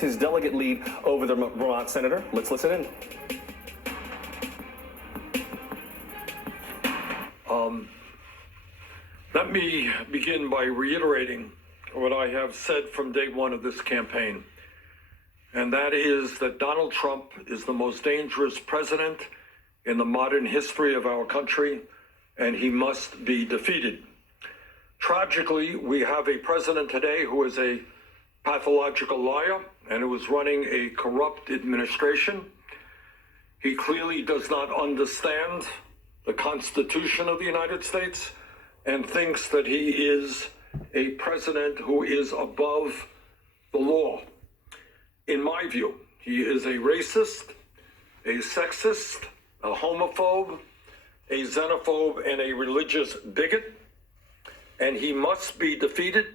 his delegate lead over the Vermont senator. Let's listen in. Let me begin by reiterating what I have said from day one of this campaign, and that is that Donald Trump is the most dangerous president in the modern history of our country, and he must be defeated. Tragically, we have a president today who is a pathological liar and who is running a corrupt administration. He clearly does not understand the Constitution of the United States and thinks that he is a president who is above the law. In my view, he is a racist, a sexist, a homophobe, a xenophobe, and a religious bigot, and he must be defeated,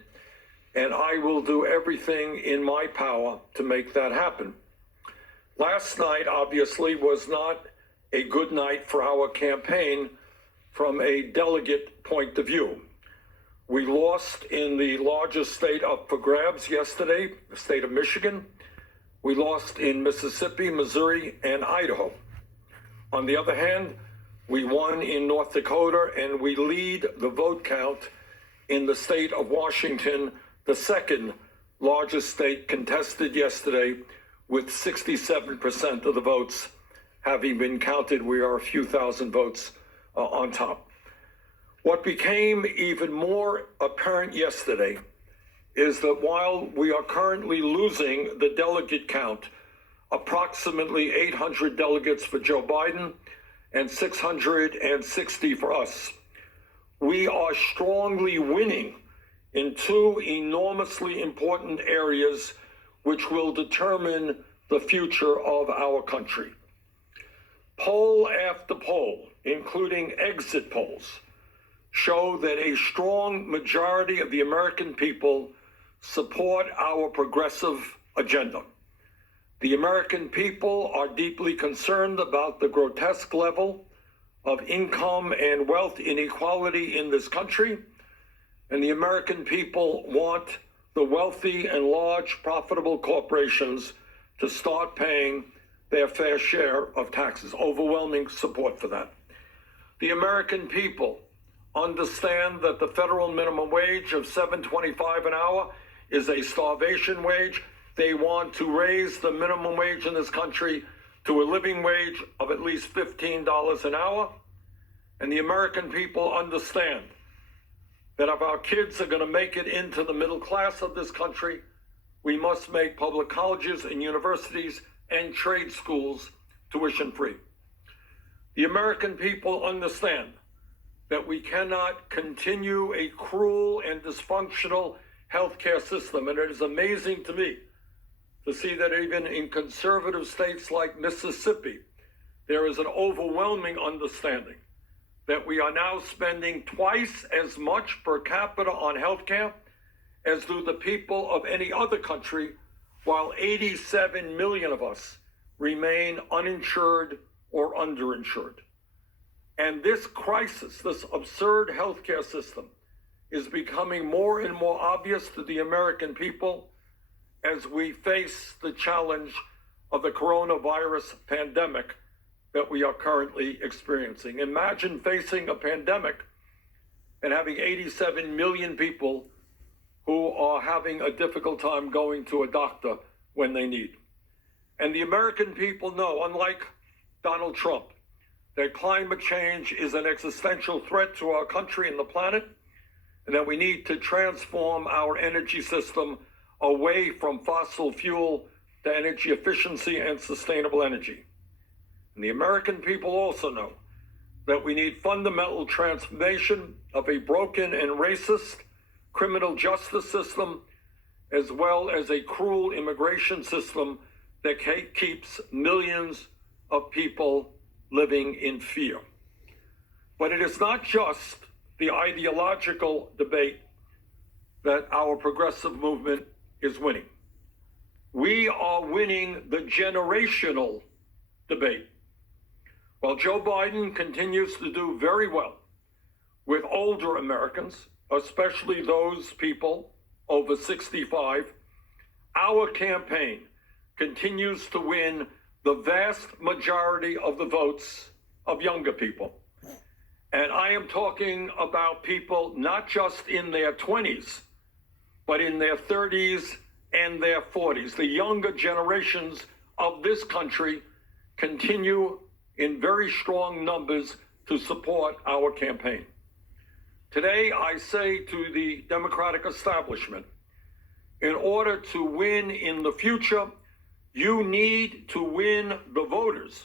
and I will do everything in my power to make that happen. Last night, obviously, was not a good night for our campaign from a delegate point of view. We lost in the largest state up for grabs yesterday, the state of Michigan. We lost in Mississippi, Missouri, and Idaho. On the other hand, we won in North Dakota, and we lead the vote count in the state of Washington, the second largest state contested yesterday, with 67% of the votes having been counted. We are a few thousand votes on top. What became even more apparent yesterday is that while we are currently losing the delegate count, approximately 800 delegates for Joe Biden and 660 for us, we are strongly winning in two enormously important areas which will determine the future of our country. Poll after poll, including exit polls, show that a strong majority of the American people support our progressive agenda. The American people are deeply concerned about the grotesque level of income and wealth inequality in this country, and the American people want the wealthy and large profitable corporations to start paying their fair share of taxes. Overwhelming support for that. The American people understand that the federal minimum wage of $7.25 an hour is a starvation wage. They want to raise the minimum wage in this country to a living wage of at least $15 an hour. And the American people understand that if our kids are going to make it into the middle class of this country, we must make public colleges and universities and trade schools tuition free. The American people understand that we cannot continue a cruel and dysfunctional healthcare system. And it is amazing to me to see that even in conservative states like Mississippi, there is an overwhelming understanding that we are now spending twice as much per capita on healthcare as do the people of any other country, while 87 million of us remain uninsured or underinsured. And this crisis, this absurd healthcare system, is becoming more and more obvious to the American people as we face the challenge of the coronavirus pandemic that we are currently experiencing. Imagine facing a pandemic and having 87 million people who are having a difficult time going to a doctor when they need. And the American people know, unlike Donald Trump, that climate change is an existential threat to our country and the planet, and that we need to transform our energy system away from fossil fuel to energy efficiency and sustainable energy. And the American people also know that we need fundamental transformation of a broken and racist criminal justice system, as well as a cruel immigration system that keeps millions of people living in fear. But it is not just the ideological debate that our progressive movement is winning. We are winning the generational debate. While Joe Biden continues to do very well with older Americans, especially those people over 65, our campaign continues to win the vast majority of the votes of younger people. And I am talking about people not just in their 20s, but in their 30s and their 40s. The younger generations of this country continue in very strong numbers to support our campaign. Today, I say to the Democratic establishment, in order to win in the future, you need to win the voters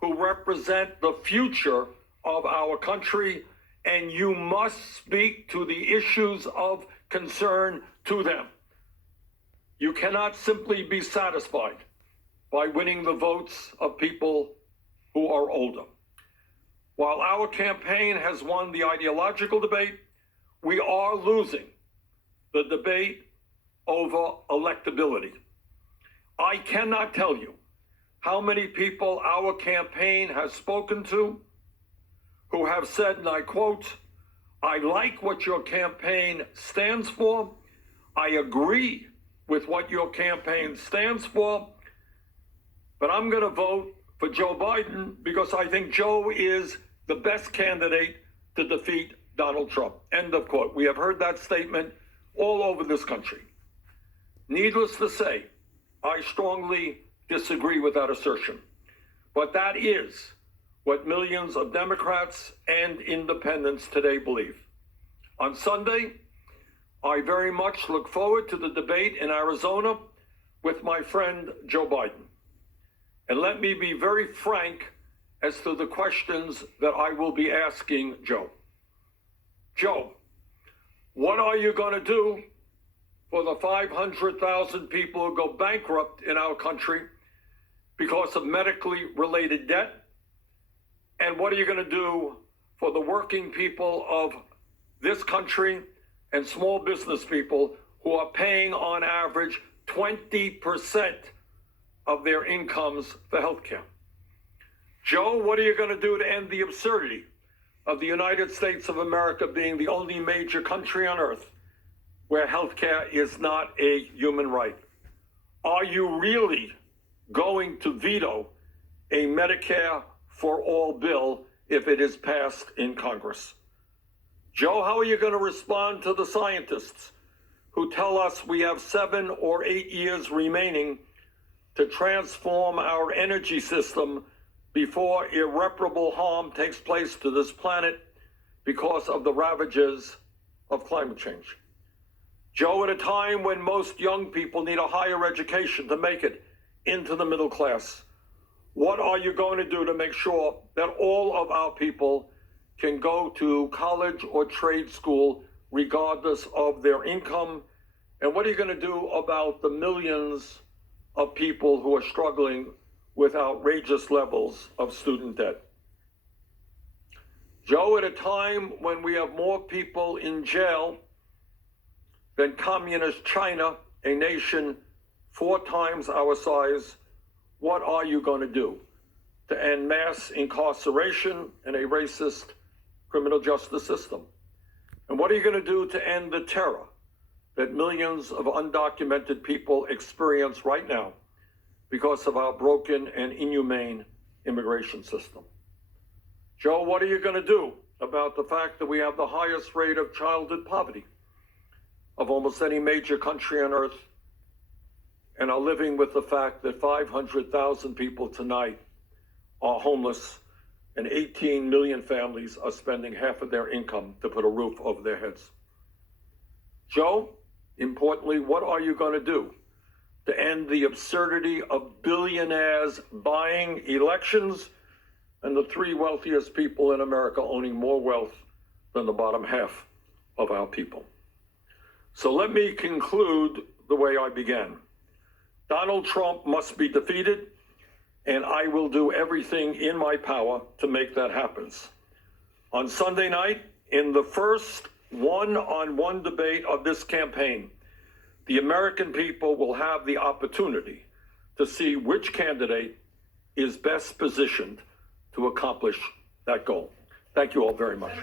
who represent the future of our country, and you must speak to the issues of concern to them. You cannot simply be satisfied by winning the votes of people who are older. While our campaign has won the ideological debate, we are losing the debate over electability. I cannot tell you how many people our campaign has spoken to who have said, and I quote, "I like what your campaign stands for. I agree with what your campaign stands for, but I'm going to vote for Joe Biden because I think Joe is the best candidate to defeat Donald Trump." End of quote. We have heard that statement all over this country. Needless to say, I strongly disagree with that assertion. But that is what millions of Democrats and independents today believe. On Sunday, I very much look forward to the debate in Arizona with my friend Joe Biden. And let me be very frank as to the questions that I will be asking Joe. Joe, what are you going to do for the 500,000 people who go bankrupt in our country because of medically related debt? And what are you going to do for the working people of this country and small business people who are paying on average 20% of their incomes for health care? Joe, what are you going to do to end the absurdity of the United States of America being the only major country on earth where health care is not a human right? Are you really going to veto a Medicare for all bill if it is passed in Congress? Joe, how are you going to respond to the scientists who tell us we have 7 or 8 years remaining to transform our energy system before irreparable harm takes place to this planet because of the ravages of climate change? Joe, at a time when most young people need a higher education to make it into the middle class, what are you going to do to make sure that all of our people can go to college or trade school regardless of their income? And what are you going to do about the millions of people who are struggling with outrageous levels of student debt? Joe, at a time when we have more people in jail than communist China, a nation 4 times our size, what are you going to do to end mass incarceration and a racist criminal justice system? And what are you going to do to end the terror that millions of undocumented people experience right now because of our broken and inhumane immigration system? Joe, what are you going to do about the fact that we have the highest rate of childhood poverty of almost any major country on earth, and are living with the fact that 500,000 people tonight are homeless and 18 million families are spending half of their income to put a roof over their heads? Joe, importantly, what are you going to do to end the absurdity of billionaires buying elections and the 3 wealthiest people in America owning more wealth than the bottom half of our people? So let me conclude the way I began. Donald Trump must be defeated, and I will do everything in my power to make that happen. On Sunday night, in the first one-on-one debate of this campaign, the American people will have the opportunity to see which candidate is best positioned to accomplish that goal. Thank you all very much.